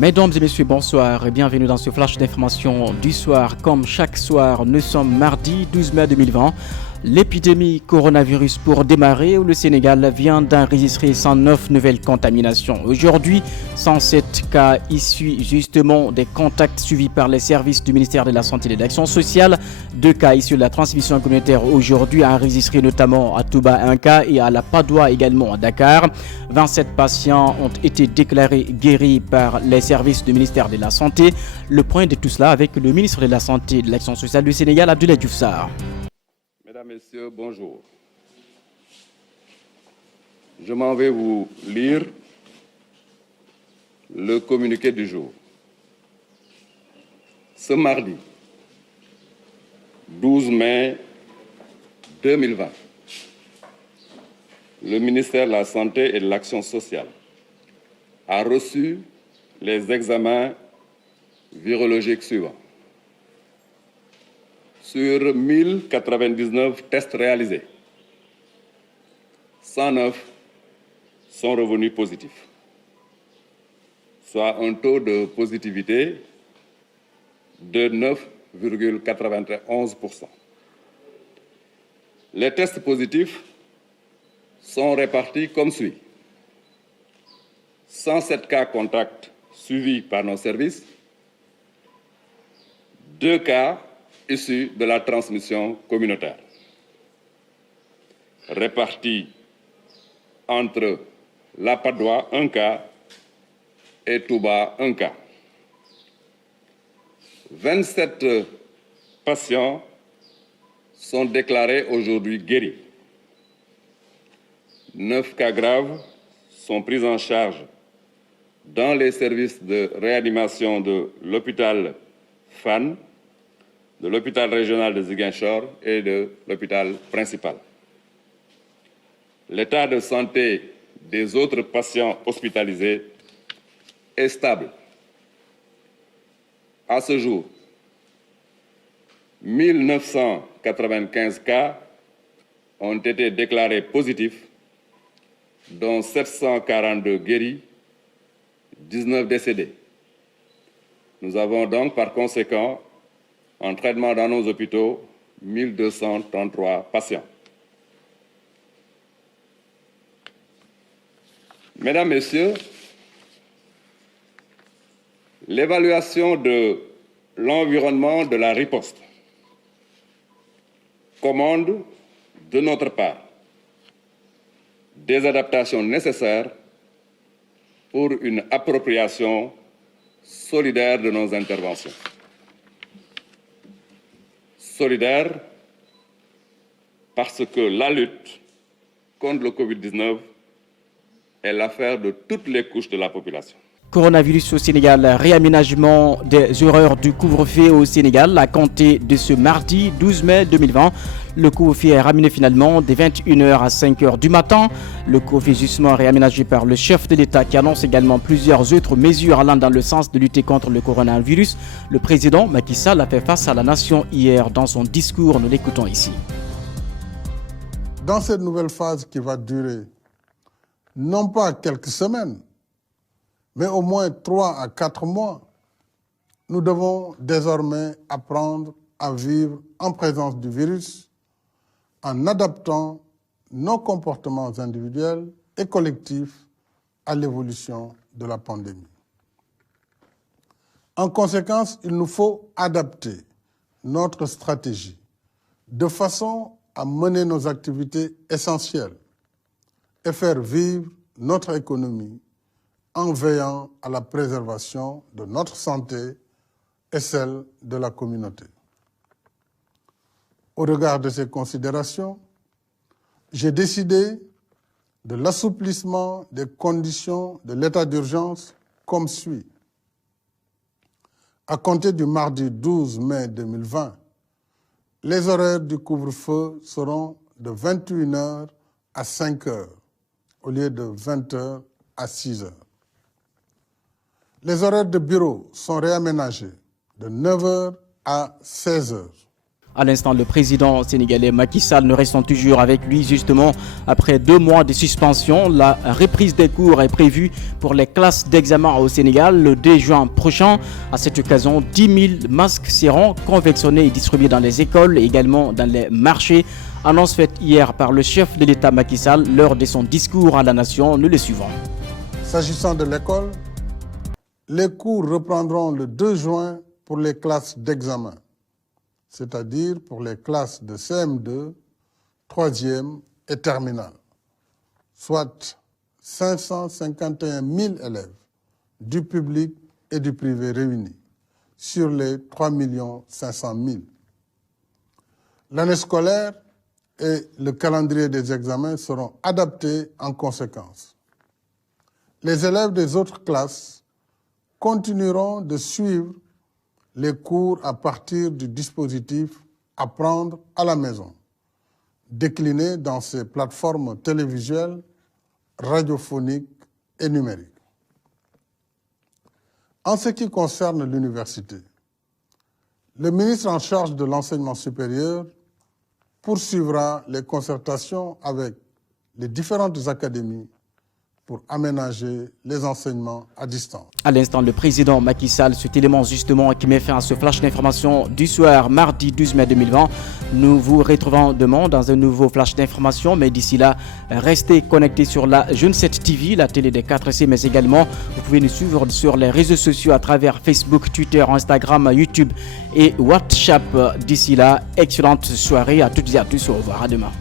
Mesdames et messieurs, bonsoir et bienvenue dans ce flash d'information du soir. Comme chaque soir, nous sommes mardi 12 mai 2020. L'épidémie coronavirus pour démarrer, où le Sénégal vient d'enregistrer 109 nouvelles contaminations. Aujourd'hui, 107 cas issus justement des contacts suivis par les services du ministère de la Santé et de l'Action sociale. 2 cas issus de la transmission communautaire aujourd'hui enregistrés notamment à Touba 1 cas et à la Padoue également à Dakar. 27 patients ont été déclarés guéris par les services du ministère de la Santé. Le point de tout cela avec le ministre de la Santé et de l'Action sociale du Sénégal, Abdoulaye Diouf Sarr. Mesdames, Messieurs, bonjour. Je m'en vais vous lire le communiqué du jour. Ce mardi 12 mai 2020, le ministère de la Santé et de l'Action sociale a reçu les examens virologiques suivants. Sur 1099 tests réalisés, 109 sont revenus positifs, soit un taux de positivité de 9,91%. Les tests positifs sont répartis comme suit. 107 cas contacts suivis par nos services, 2 cas issus de la transmission communautaire, répartis entre la Padoue 1 cas et Touba 1 cas. 27 patients sont déclarés aujourd'hui guéris. 9 cas graves sont pris en charge dans les services de réanimation de l'hôpital Fann, de l'hôpital régional de Ziguinchor et de l'hôpital principal. L'état de santé des autres patients hospitalisés est stable. À ce jour, 1995 cas ont été déclarés positifs, dont 742 guéris, 19 décédés. Nous avons donc par conséquent en traitement dans nos hôpitaux, 1233 patients. Mesdames, Messieurs, l'évaluation de l'environnement de la riposte commande de notre part des adaptations nécessaires pour une appropriation solidaire de nos interventions. Solidaire parce que la lutte contre le Covid-19 est l'affaire de toutes les couches de la population. Coronavirus au Sénégal, réaménagement des horaires du couvre-feu au Sénégal à compter de ce mardi 12 mai 2020. Le couvre-feu est ramené finalement de 21h à 5h du matin. Le couvre-feu est justement réaménagé par le chef de l'État qui annonce également plusieurs autres mesures allant dans le sens de lutter contre le coronavirus. Le président Macky Sall a fait face à la nation hier dans son discours. Nous l'écoutons ici. Dans cette nouvelle phase qui va durer non pas quelques semaines, mais au moins 3 à 4 mois, nous devons désormais apprendre à vivre en présence du virus en adaptant nos comportements individuels et collectifs à l'évolution de la pandémie. En conséquence, il nous faut adapter notre stratégie de façon à mener nos activités essentielles et faire vivre notre économie en veillant à la préservation de notre santé et celle de la communauté. Au regard de ces considérations, j'ai décidé de l'assouplissement des conditions de l'état d'urgence comme suit. À compter du mardi 12 mai 2020, les horaires du couvre-feu seront de 21h à 5h au lieu de 20h à 6h. Les horaires de bureau sont réaménagés de 9h à 16h. À l'instant, le président sénégalais Macky Sall, nous restons toujours avec lui justement après 2 mois de suspension. La reprise des cours est prévue pour les classes d'examen au Sénégal le 2 juin prochain. À cette occasion, 10 000 masques seront confectionnés et distribués dans les écoles et également dans les marchés. Annonce faite hier par le chef de l'État Macky Sall lors de son discours à la nation. Nous le suivons. S'agissant de l'école, les cours reprendront le 2 juin pour les classes d'examen, c'est-à-dire pour les classes de CM2, 3e et terminale, soit 551 000 élèves du public et du privé réunis, sur les 3 500 000. L'année scolaire et le calendrier des examens seront adaptés en conséquence. Les élèves des autres classes continueront de suivre les cours à partir du dispositif Apprendre à la maison, décliné dans ces plateformes télévisuelles, radiophoniques et numériques. En ce qui concerne l'université, le ministre en charge de l'enseignement supérieur poursuivra les concertations avec les différentes académies pour aménager les enseignements à distance. À l'instant, le président Macky Sall, cet élément justement qui met fin à ce flash d'information du soir, mardi 12 mai 2020. Nous vous retrouvons demain dans un nouveau flash d'information, mais d'ici là, restez connectés sur la Jeune 7 TV, la télé des 4C, mais également, vous pouvez nous suivre sur les réseaux sociaux à travers Facebook, Twitter, Instagram, YouTube et WhatsApp. D'ici là, excellente soirée à toutes et à tous. Au revoir, à demain.